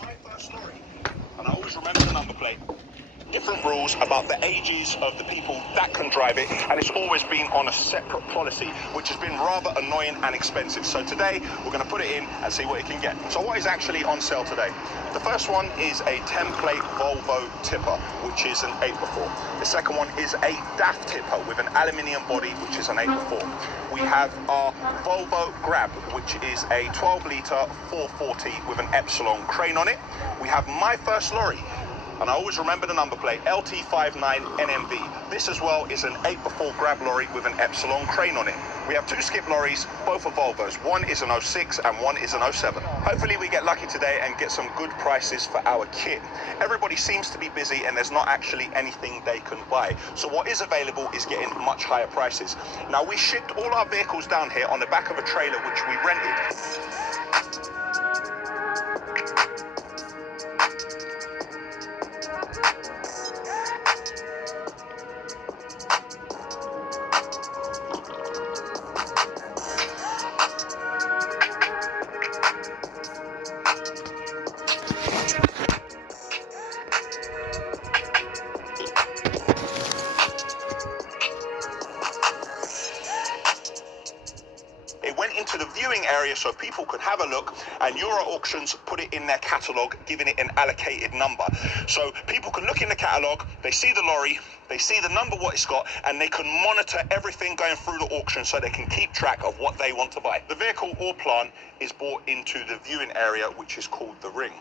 My first lorry, and I always remember the number plate. Different rules about the ages of the people that can drive it, and it's always been on a separate policy, which has been rather annoying and expensive. So today we're going to put it in and see what it can get. So what is actually on sale today? The first one is a template Volvo tipper, which is an 8x4. The second one is a DAF tipper with an aluminium body, which is an 8x4. We have our Volvo Grab, which is a 12-litre 440 with an Epsilon crane on it. We have my first lorry, and I always remember the number plate, LT59NMB. This as well is an 8x4 grab lorry with an Epsilon crane on it. We have two skip lorries, both are Volvos. One is an 06 and one is an 07. Hopefully we get lucky today and get some good prices for our kit. Everybody seems to be busy and there's not actually anything they can buy. So what is available is getting much higher prices. Now, we shipped all our vehicles down here on the back of a trailer which we rented. Into the viewing area so people could have a look, and Euro Auctions put it in their catalogue, giving it an allocated number. So people can look in the catalogue, they see the lorry, they see the number, what it's got, and they can monitor everything going through the auction so they can keep track of what they want to buy. The vehicle or plant is brought into the viewing area, which is called the ring.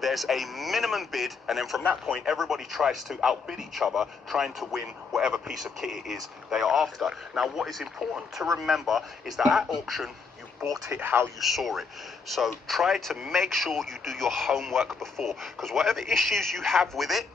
There's a minimum bid, and then from that point, everybody tries to outbid each other, trying to win whatever piece of kit it is they are after. Now, what is important to remember is that at auction, you bought it how you saw it. So try to make sure you do your homework before, because whatever issues you have with it,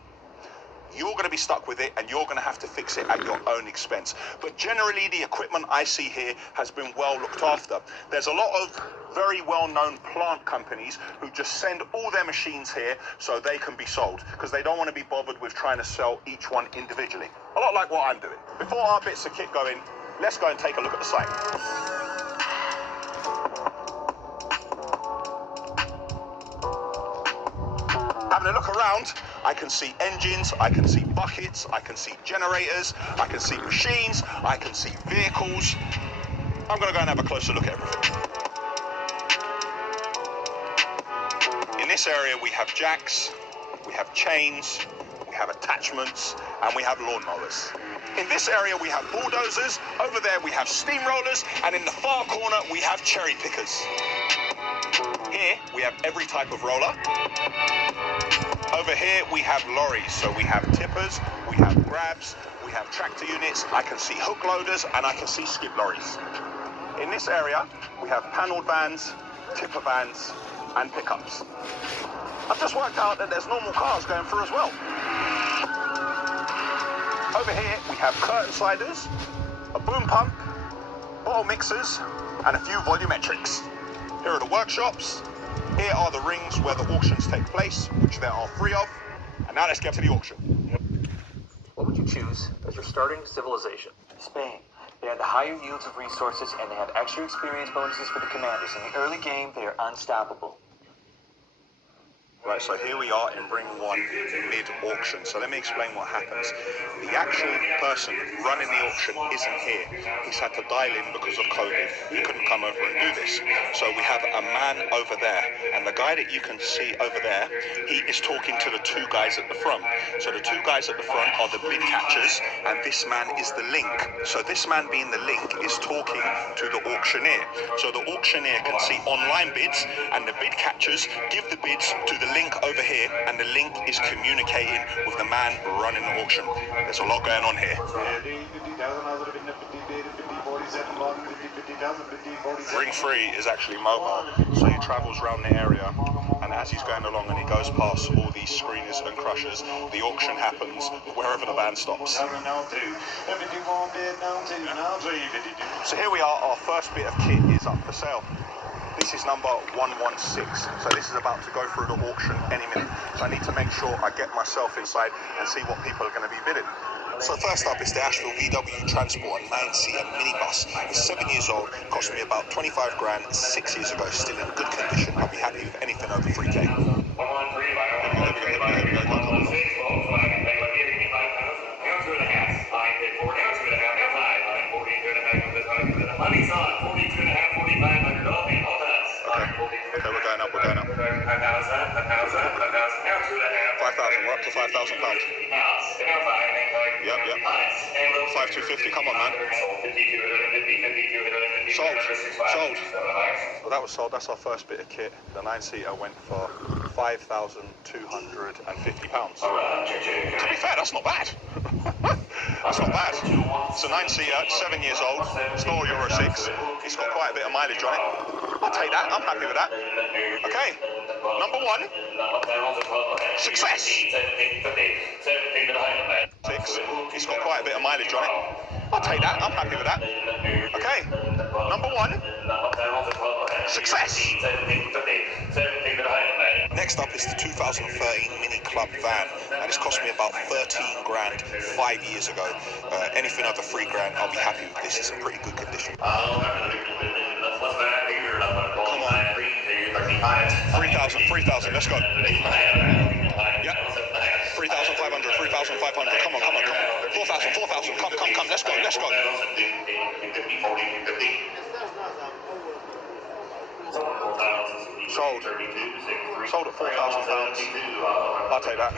you're going to be stuck with it and you're going to have to fix it at your own expense. But generally, the equipment I see here has been well looked after. There's a lot of very well-known plant companies who just send all their machines here so they can be sold, because they don't want to be bothered with trying to sell each one individually. A lot like what I'm doing. Before our bits of kit go in, let's go and take a look at the site. Having a look around, I can see engines, I can see buckets, I can see generators, I can see machines, I can see vehicles. I'm going to go and have a closer look at everything. In this area we have jacks, we have chains, we have attachments, and we have lawnmowers. In this area we have bulldozers, over there we have steamrollers, and in the far corner we have cherry pickers. Here we have every type of roller. Over here we have lorries, so we have tippers, we have grabs, we have tractor units, I can see hook loaders, and I can see skip lorries. In this area we have panelled vans, tipper vans, and pickups. I've just worked out that there's normal cars going through as well. Over here we have curtain sliders, a boom pump, bottle mixers, and a few volumetrics. Here are the workshops. Here are the rings where the auctions take place, which there are 3 of. And now let's get to the auction. What would you choose as your starting civilization? Spain. They have the higher yields of resources, and they have extra experience bonuses for the commanders. In the early game, they are unstoppable. Right, so here we are in ring 1 mid-auction. So let me explain what happens. The actual person running the auction isn't here. He's had to dial in because of COVID. He couldn't come over and do this. So we have a man over there. And the guy that you can see over there, he is talking to the 2 guys at the front. So the 2 guys at the front are the bid catchers, and this man is the link. So this man being the link is talking to the auctioneer. So the auctioneer can see online bids, and the bid catchers give the bids to the link over here, and the link is communicating with the man running the auction. There's a lot going on here. Ring 3 is actually mobile, so he travels around the area, and as he's going along and he goes past all these screeners and crushers, the auction happens wherever the van stops. So here we are, our first bit of kit is up for sale. This is number 116, so this is about to go through the auction any minute. So I need to make sure I get myself inside and see what people are going to be bidding. So first up is the Asheville VW Transport, a 9-seater minibus. It's 7 years old, cost me about 25 grand 6 years ago, still in good condition. I'll be happy with anything over 3k. Okay, we're going up. 5,000, we're up to £5,000. Yep. 5,250, come on, man. Sold. Well, that was sold. That's our first bit of kit. The 9-seater went for £5,250. To be fair, that's not bad. That's not bad. It's a 9-seater, 7 years old. It's not Euro 6. It's got quite a bit of mileage on it. I'll take that. I'm happy with that. Okay. Number one. Success. 6. It's got quite a bit of mileage on it. I'll take that. I'm happy with that. Okay. Number one. Success. Next up is the 2013 Mini Club van, and it's cost me about 13 grand 5 years ago. Anything over 3 grand, I'll be happy with this. It's in pretty good condition. Come on. 3,000, let's go. Yep. 3,500, 3,500, come on. 4,000, come, let's go. Sold at £4,000. I'll take that.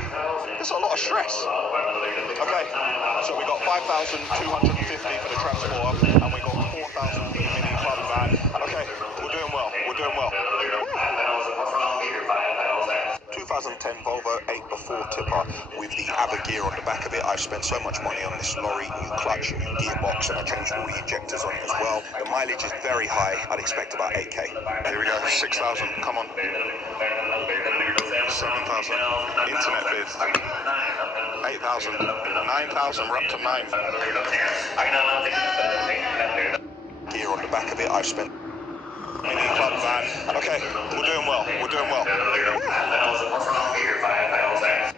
It's a lot of stress. Okay, so we got 5,250 for the transporter, and we got 4,000 for the Mini Club van. Okay, we're doing well. 2010 Volvo 8x4 tipper with the ABBA gear on the back of it. I've spent so much money on this lorry, new clutch, new gearbox, and I changed all the injectors on it as well. The mileage is very high. I'd expect about 8k. Here we go, 6,000, come on. 7,000, internet bid. 8,000, 9,000, we're up to 9. Gear on the back of it, I've spent Mini Club van. Okay, we're doing well.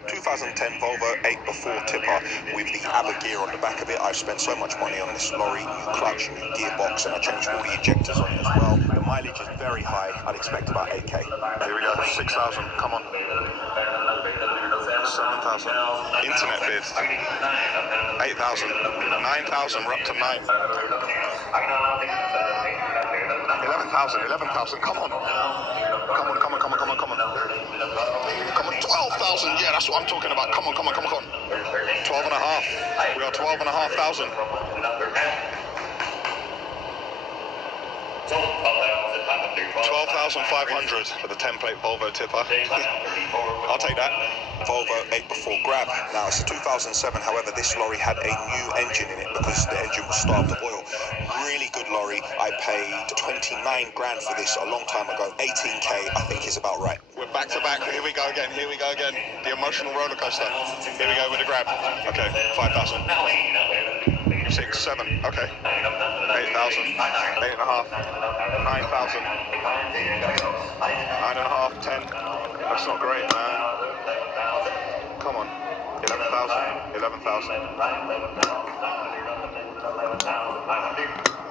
2010 Volvo 8x4 tipper with the ABBA gear on the back of it. I've spent so much money on this lorry, new clutch, new gearbox, and I changed all the injectors on it as well. The mileage is very high. I'd expect about 8k. Here we go, 6,000, come on. 7,000, internet bid. 8,000, 9,000, we're up to 9. 11,000, come on. Come on. 12,000, yeah, that's what I'm talking about. Come on. 12 and a half. We are 12,500. 12,500 for the template Volvo tipper. I'll take that. Volvo 8x4 Grab. Now it's a 2007, however this lorry had a new engine in it because the engine was starved of oil. Really good lorry. I paid 29 grand for this a long time ago. 18k I think is about right. We're back to back. Here we go again. The emotional roller coaster. Here we go with the Grab. Okay, 5,000. 6, 7, okay. 8,000, 8.5, 9,000, 9.5, 10. That's not great, man. Come on. 11,000.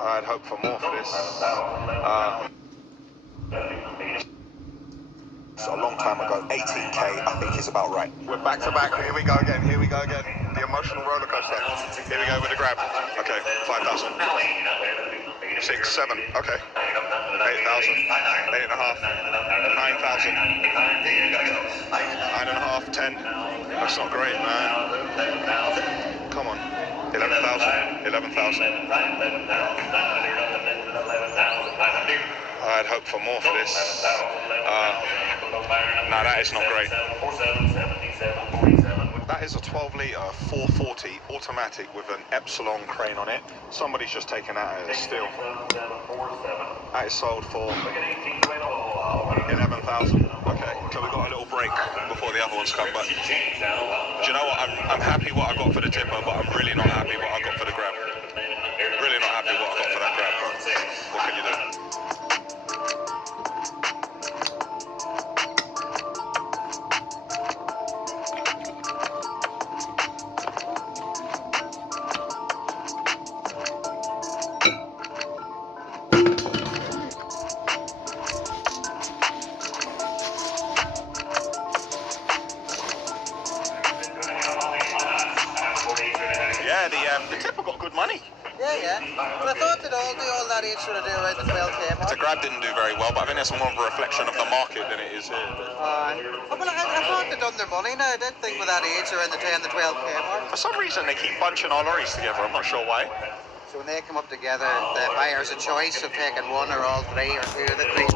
I'd hope for more for this. A long time ago, 18k I think is about right. We're back to back. Here we go again. The emotional roller coaster. Here we go with the Grab. Okay, 5,000. 6, 7, okay. 8,000, 8.5, 9,000, 9.5, 10. That's not great, man. Come on. 11,000. I'd hope for more for this. No, that is not great. That is a 12-litre 440 automatic with an Epsilon crane on it. Somebody's just taken that out of steal. That is sold for 11,000. Okay, so we got a little break before the other ones come. But do you know what? I'm happy what I got for the tipper, but I'm really not happy what I got for the Grab. Really not happy what I got for that Grab. But what can you do? The tipper got good money. Yeah. But I thought they'd all do all that age sort of do around the 12k mark. The grab didn't do very well, but I think that's more of a reflection of the market than it is here. Well, I thought they'd done their money now. I did think with that age around the 10 to 12k mark. For some reason, they keep bunching our lorries together. I'm not sure why. So when they come up together, the buyer's a choice of taking one or all three or two of the three.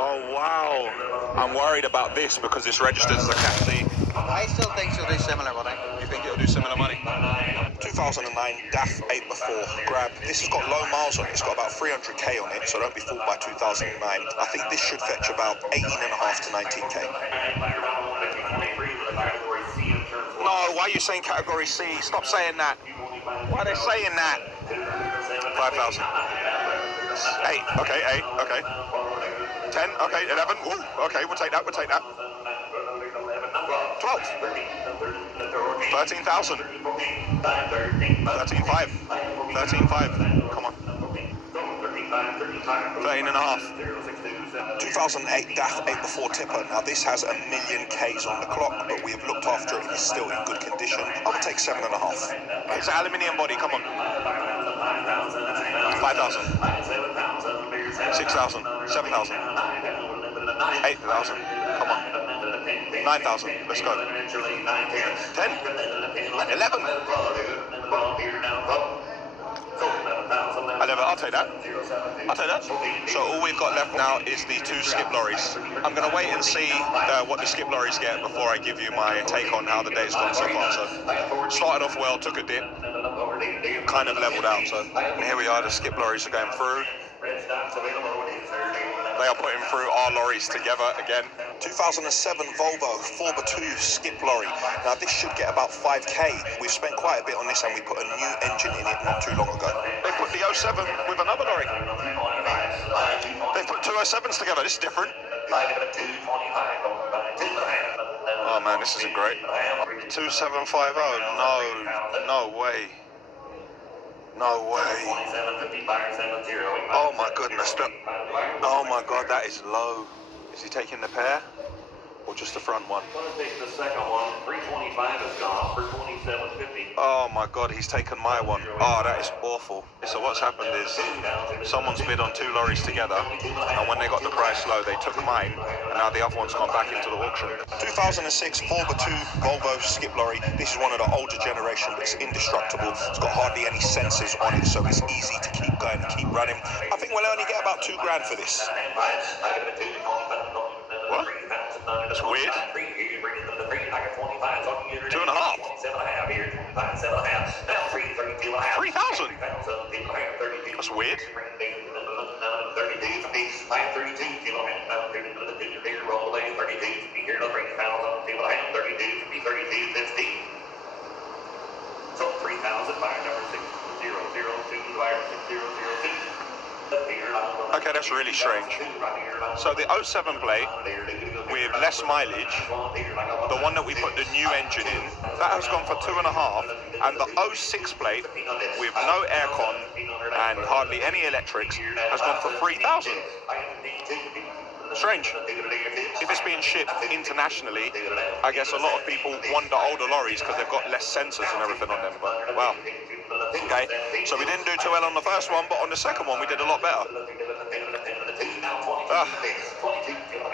Oh, wow. I'm worried about this because it's registered as a Cat C. I still think she'll do similar money. You think it'll do similar money? 2009 DAF 8x4 grab. This has got low miles on it. It's got about 300k on it, so don't be fooled by 2009. I think this should fetch about 18.5 to 19k. No, why are you saying category C? Stop saying that. Why are they saying that? 5,000. 8. Okay, 8. Okay. 10. Okay, 11. Ooh, okay, we'll take that. 12. 13,000. 13.5. 13.5. Come on. 13.5. 2008 DAF 8x4 tipper. Now this has 1 million Ks on the clock, but we have looked after it and it's still in good condition. I would take 7.5. It's an aluminium body. Come on. 5,000. 6,000. 7,000. 8,000. Come on. 9,000. Let's go. 10. 11. 11. I'll take that. So all we've got left now is the 2 skip lorries. I'm going to wait and see what the skip lorries get before I give you my take on how the day's gone so far. So started off well, took a dip, kind of leveled out. So here we are. The skip lorries are going through. They are putting through our lorries together again. 2007 Volvo 4x2 skip lorry. Now this should get about 5k. We've spent quite a bit on this and we put a new engine in it not too long ago. They put the 07 with another lorry. They put 2 07s together. This is different. Oh man, this isn't great. 2750. No way. No way. Oh my goodness. Oh my god, that is low. Is he taking the pair? Or just the front one? The second one, 325 is gone for 2750. Oh my god, he's taken my one. Oh, that is awful. So what's happened is someone's bid on 2 lorries together, and when they got the price low, they took mine, and now the other one's gone back into the auction. 2006 4x2 Volvo skip lorry. This is one of the older generation, but it's indestructible. It's got hardly any sensors on it, so it's easy to keep going and keep running. I think we'll only get about $2 grand for this. What? That's weird. 2.5. 3,000. That's weird. So 3,000 by number 6002 by 6002. Okay, that's really strange. So the 07 plate with less mileage, the one that we put the new engine in, that has gone for 2.5, and the 06 plate with no aircon and hardly any electrics has gone for 3,000. Strange. If it's being shipped internationally, I guess a lot of people want the older lorries because they've got less sensors and everything on them, but wow. Okay, so we didn't do too well on the first one, but on the second one we did a lot better.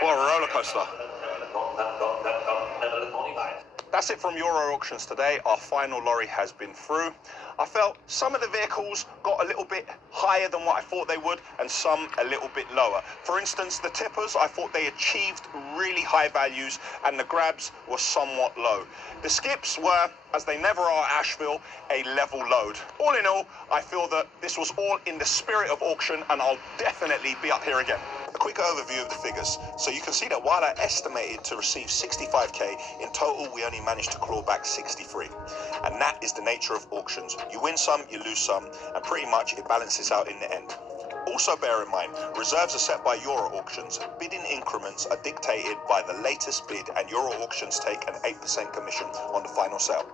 What a roller coaster. That's it from Euro Auctions today. Our final lorry has been through. I felt some of the vehicles got a little bit higher than what I thought they would, and some a little bit lower. For instance, the tippers, I thought they achieved really high values, and the grabs were somewhat low. The skips were, as they never are at Asheville, a level load. All in all, I feel that this was all in the spirit of auction, and I'll definitely be up here again. A quick overview of the figures. So you can see that while I estimated to receive 65k, in total we only managed to claw back 63. And that is the nature of auctions. You win some, you lose some, and pretty much it balances out in the end. Also bear in mind, reserves are set by Euro Auctions. Bidding increments are dictated by the latest bid, and Euro Auctions take an 8% commission on the final sale.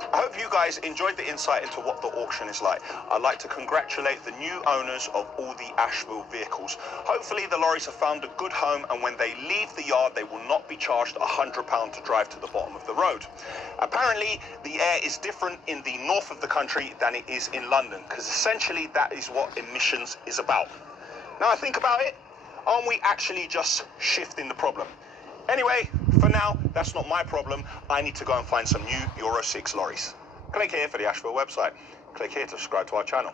I hope you guys enjoyed the insight into what the auction is like. I'd like to congratulate the new owners of all the Asheville vehicles. Hopefully the lorries have found a good home, and when they leave the yard, they will not be charged £100 to drive to the bottom of the road. Apparently, the air is different in the north of the country than it is in London, because essentially that is what emissions is about. Now I think about it, aren't we actually just shifting the problem? Anyway, for now, that's not my problem. I need to go and find some new Euro 6 lorries. Click here for the Asheville website. Click here to subscribe to our channel.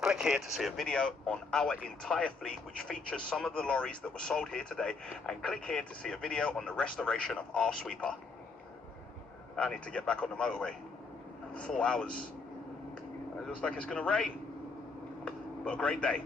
Click here to see a video on our entire fleet, which features some of the lorries that were sold here today. And click here to see a video on the restoration of our sweeper. I need to get back on the motorway. 4 hours. It looks like it's going to rain. But a great day.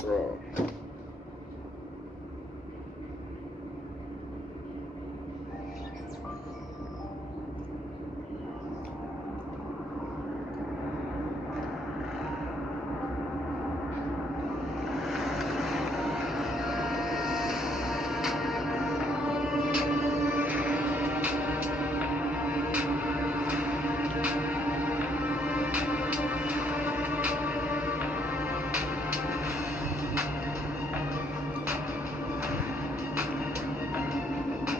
Bro.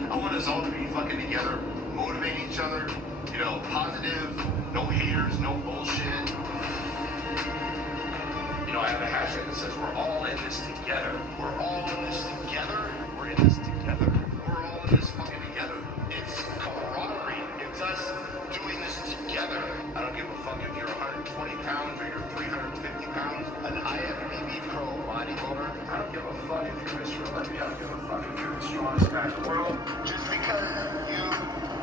I want us all to be fucking together, motivate each other, you know, positive, no haters, no bullshit. You know, I have a hashtag that says we're all in this together. We're all in this together. We're in this together. We're all in this fucking together. It's camaraderie. It's us doing this together. I don't give a fuck if you're 120 pounds or you're 350 pounds, an IFBB pro bodybuilder. I don't give a fuck if you're Mr. Olympia. I don't give a fuck if you're the strongest guy in the world. Just because you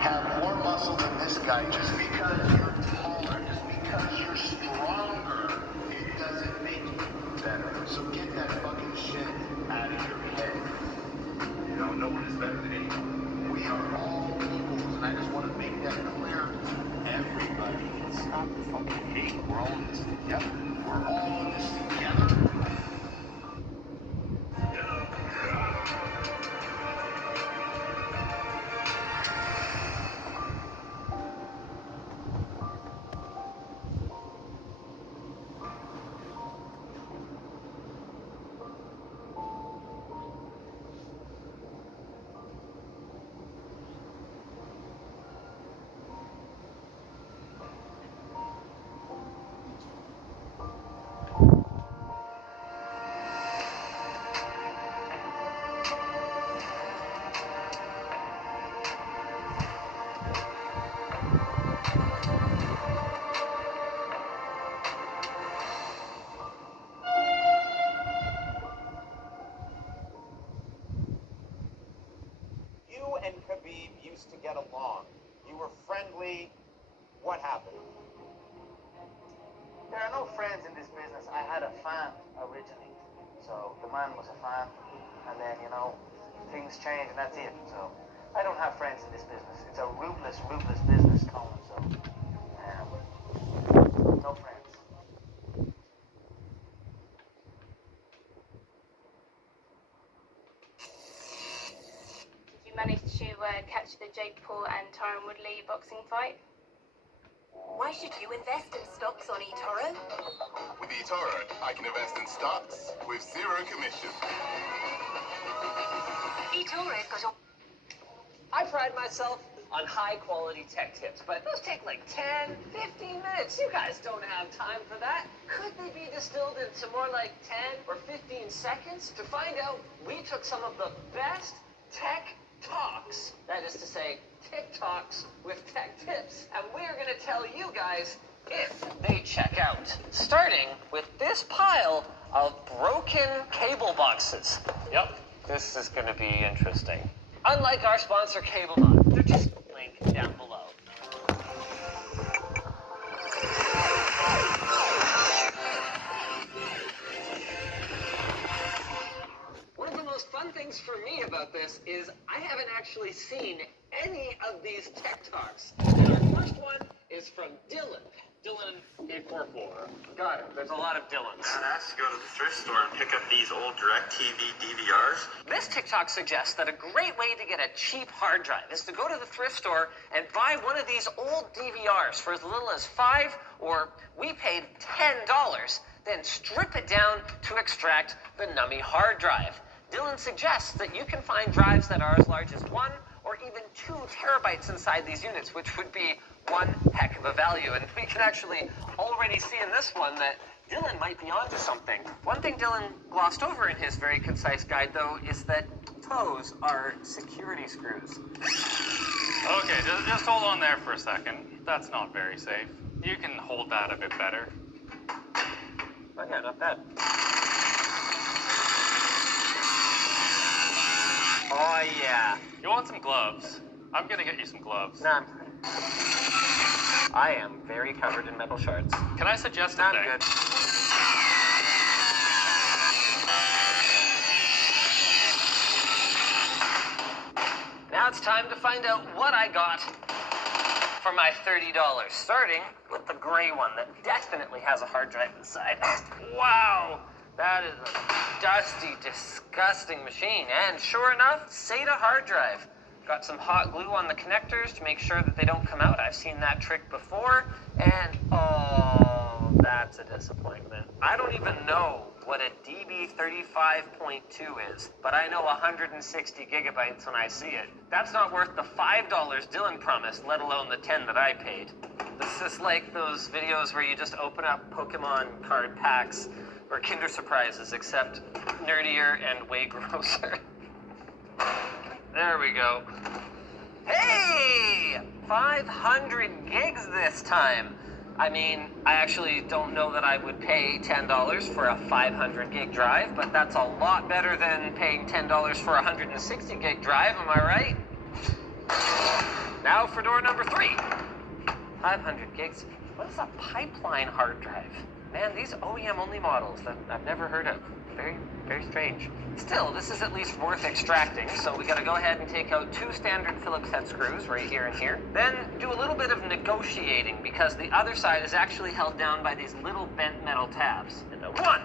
have more muscle than this guy, just because you're taller, just because you're stronger, it doesn't make you better. So get that fucking shit out of your head. You know, no one is better than anyone. We are all equals, and I just want to make that clear to everybody. Stop the fucking hate. We're all in this together. We're all in this together. Used to get along. You were friendly. What happened? There are no friends in this business. I had a fan originally. So the man was a fan. And then, you know, things change and that's it. So I don't have friends in this business. It's a ruthless, ruthless business, Colin. So, no friends. Managed to catch the Jake Paul and Tyron Woodley boxing fight. Why should you invest in stocks on eToro? With eToro, I can invest in stocks with zero commission. eToro's got all... I pride myself on high-quality tech tips, but those take like 10, 15 minutes. You guys don't have time for that. Could they be distilled into more like 10 or 15 seconds? To find out, we took some of the best tech talks, that is to say, TikToks with tech tips, and we're going to tell you guys if they check out. Starting with this pile of broken cable boxes. Yep, this is going to be interesting. Unlike our sponsor, CableBox, they're just link down below. One of the most fun things for me about this is I haven't actually seen any of these tech talks. And our first one is from Dylan. Dylan 844. Got it. There's a lot of Dylans. Badass to go to the thrift store and pick up these old DirecTV DVRs. This TikTok suggests that a great way to get a cheap hard drive is to go to the thrift store and buy one of these old DVRs for as little as $5, or we paid $10, then strip it down to extract the nummy hard drive. Dylan suggests that you can find drives that are as large as 1 or even 2 terabytes inside these units, which would be one heck of a value. And we can actually already see in this one that Dylan might be onto something. One thing Dylan glossed over in his very concise guide, though, is that toes are security screws. Okay, just hold on there for a second. That's not very safe. You can hold that a bit better. Oh yeah, not bad. Oh yeah. You want some gloves? I'm gonna get you some gloves. Nah, I am very covered in metal shards. Can I suggest a I'm thing? good. Now it's time to find out what I got for my $30. Starting with the gray one that definitely has a hard drive inside. Wow, that is a dusty, disgusting machine. And sure enough, SATA hard drive. Got some hot glue on the connectors to make sure that they don't come out. I've seen that trick before. And oh, that's a disappointment. I don't even know what a DB35.2 is, but I know 160 gigabytes when I see it. That's not worth the $5 Dylan promised, let alone the 10 that I paid. This is like those videos where you just open up Pokemon card packs or Kinder Surprises, except nerdier and way grosser. There we go. Hey! 500 gigs this time. I mean, I actually don't know that I would pay $10 for a 500 gig drive, but that's a lot better than paying $10 for a 160 gig drive, am I right? Now for door number 3. 500 gigs. What is a pipeline hard drive? Man, these OEM-only models that I've never heard of. Very, very strange. Still, this is at least worth extracting, so we gotta go ahead and take out 2 standard Phillips head screws right here and here. Then do a little bit of negotiating, because the other side is actually held down by these little bent metal tabs. And a 1.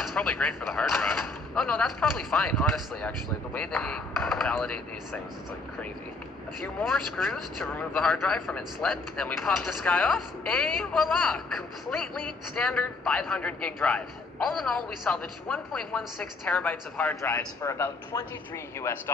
It's probably great for the hard drive. Oh no, that's probably fine, honestly, actually. The way they validate these things is like crazy. A few more screws to remove the hard drive from its sled. Then we pop this guy off. Et voila! Completely standard 500 gig drive. All in all, we salvaged 1.16 terabytes of hard drives for about $23 US.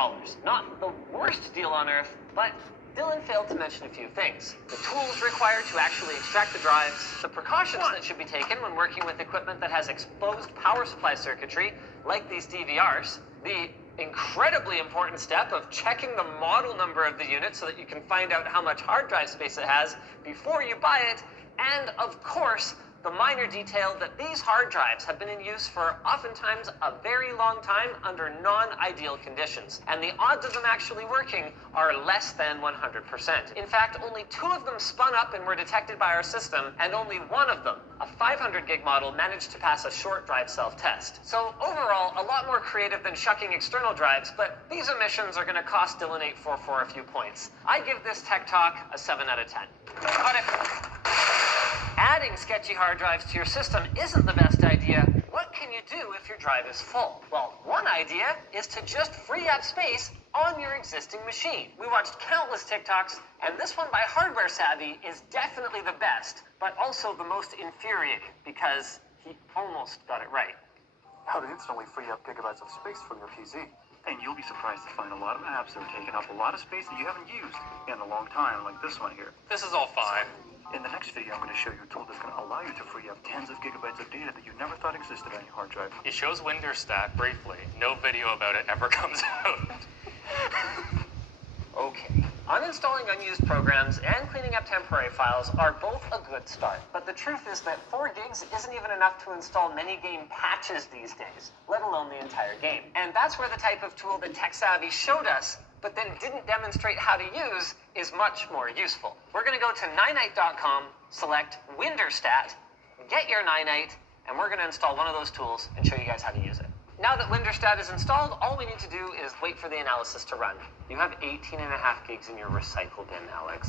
Not the worst deal on earth, but Dylan failed to mention a few things. The tools required to actually extract the drives, the precautions that should be taken when working with equipment that has exposed power supply circuitry, like these DVRs, the incredibly important step of checking the model number of the unit so that you can find out how much hard drive space it has before you buy it, and of course, the minor detail that these hard drives have been in use for oftentimes a very long time under non-ideal conditions, and the odds of them actually working are less than 100%. In fact, only 2 of them spun up and were detected by our system, and only 1 of them, a 500 gig model, managed to pass a short drive self-test. So overall, a lot more creative than shucking external drives, but these omissions are going to cost Dylan 844 a few points. I give this Tech Talk a 7 out of 10. But if adding sketchy hard drives to your system isn't the best idea, what can you do if your drive is full? Well, one idea is to just free up space on your existing machine. We watched countless TikToks, and this one by Hardware Savvy is definitely the best, but also the most infuriating, because he almost got it right. how to instantly free up gigabytes of space from your PC. And you'll be surprised to find a lot of apps that are taking up a lot of space that you haven't used in a long time, like this one here. This is all fine. In the next video, I'm going to show you a tool that's going to allow you to free up tens of gigabytes of data that you never thought existed on your hard drive. It shows Winterstat briefly. No video about it ever comes out. Okay. Uninstalling unused programs and cleaning up temporary files are both a good start. But the truth is that 4 gigs isn't even enough to install many game patches these days, let alone the entire game. And that's where the type of tool that TechSavvy showed us, but then didn't demonstrate how to use, is much more useful. We're going to go to ninite.com, select Winterstat, get your Ninite, and we're going to install one of those tools and show you guys how to use it. Now that Winterstat is installed, all we need to do is wait for the analysis to run. You have 18.5 gigs in your recycle bin, Alex.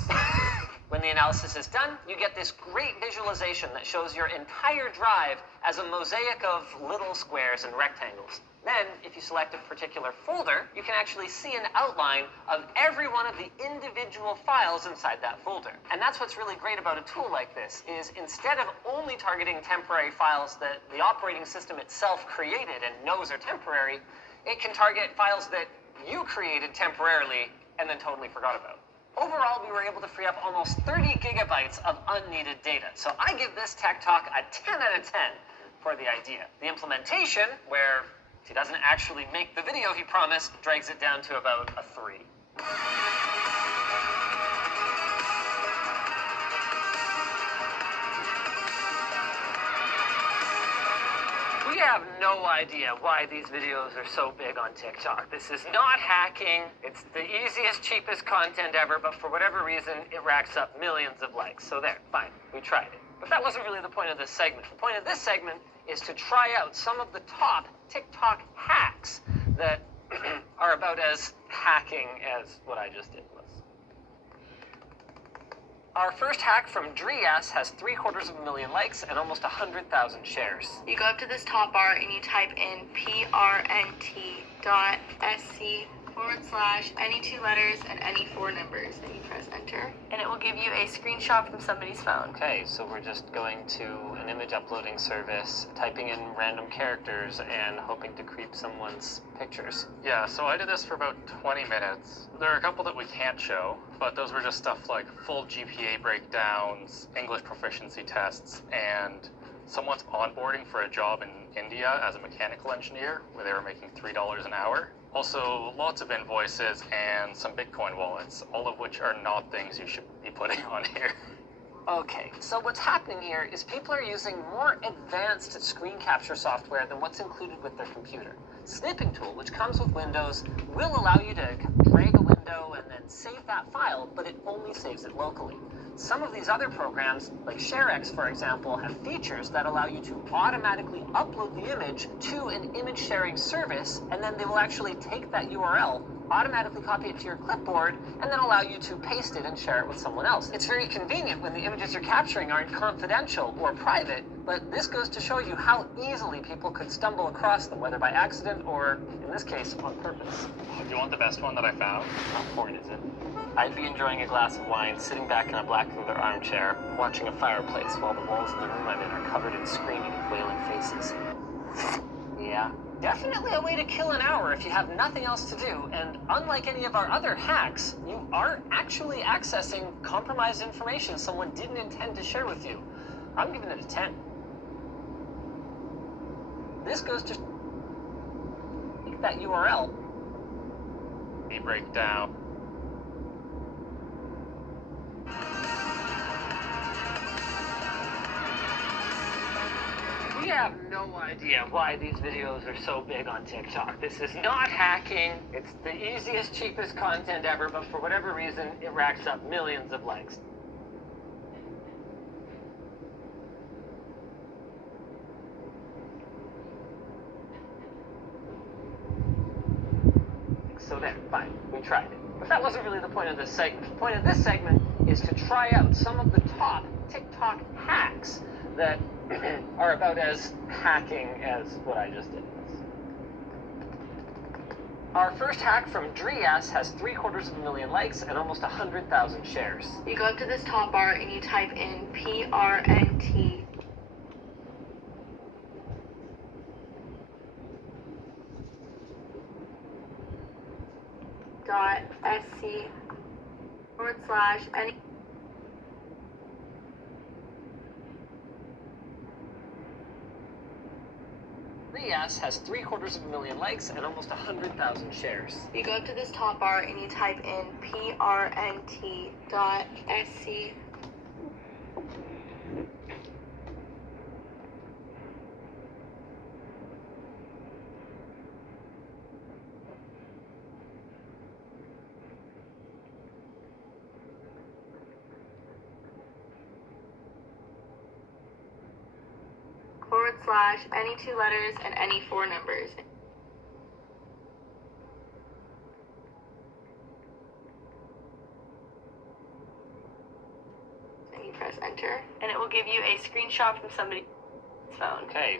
When the analysis is done, you get this great visualization that shows your entire drive as a mosaic of little squares and rectangles. Then, if you select a particular folder, you can actually see an outline of every one of the individual files inside that folder. And that's what's really great about a tool like this, is instead of only targeting temporary files that the operating system itself created and knows are temporary, it can target files that you created temporarily and then totally forgot about. Overall, we were able to free up almost 30 gigabytes of unneeded data. So I give this Tech Talk a 10 out of 10 for the idea. The implementation, where he doesn't actually make the video he promised, drags it down to about a 3. We have no idea why these videos are so big on TikTok. This is not hacking. It's the easiest, cheapest content ever, but for whatever reason, it racks up millions of likes. So there, fine, we tried it. But that wasn't really the point of this segment. The point of this segment is to try out some of the top TikTok hacks that are about as hacking as what I just did was. Our first hack from Drias has 750,000 likes and almost 100,000 shares. You go up to this top bar and you type in prnt.sc/ any 2 letters and any 4 numbers, and you press enter, and it will give you a screenshot from somebody's phone. Okay, so we're just going to an image uploading service, typing in random characters and hoping to creep someone's pictures. Yeah, so I did this for about 20 minutes. There are a couple that we can't show, but those were just stuff like full GPA breakdowns, English proficiency tests, and someone's onboarding for a job in India as a mechanical engineer where they were making $3 an hour. Also, lots of invoices and some Bitcoin wallets, all of which are not things you should be putting on here. Okay, so what's happening here is people are using more advanced screen capture software than what's included with their computer. Snipping Tool, which comes with Windows, will allow you to drag a window and then save that file, but it only saves it locally. Some of these other programs, like ShareX for example, have features that allow you to automatically upload the image to an image sharing service, and then they will actually take that URL, automatically copy it to your clipboard, and then allow you to paste it and share it with someone else. It's very convenient when the images you're capturing aren't confidential or private, but this goes to show you how easily people could stumble across them, whether by accident or, in this case, on purpose. Do you want the best one that I found? How important is it? I'd be enjoying a glass of wine, sitting back in a black leather armchair, watching a fireplace while the walls of the room I'm in are covered in screaming and wailing faces. Yeah. Definitely a way to kill an hour if you have nothing else to do, and unlike any of our other hacks, you aren't actually accessing compromised information someone didn't intend to share with you. I'm giving it a 10. This goes to that URL. A breakdown. We have no idea why these videos are so big on TikTok. This is not hacking. It's the easiest, cheapest content ever, but for whatever reason, it racks up millions of likes. So there, fine, we tried it. But that wasn't really the point of this segment. The point of this segment is to try out some of the top TikTok hacks that are about as hacking as what I just did was. Our first hack from Drias has 750,000 likes and almost 100,000 shares. You go up to this top bar and you type in prnt dot sc forward slash any. Yes has 750,000 likes and almost 100,000 shares. You go up to this top bar and you type in prnt dot sc. Forward slash any 2 letters and any 4 numbers. And you press enter, and it will give you a screenshot from somebody's phone. Okay,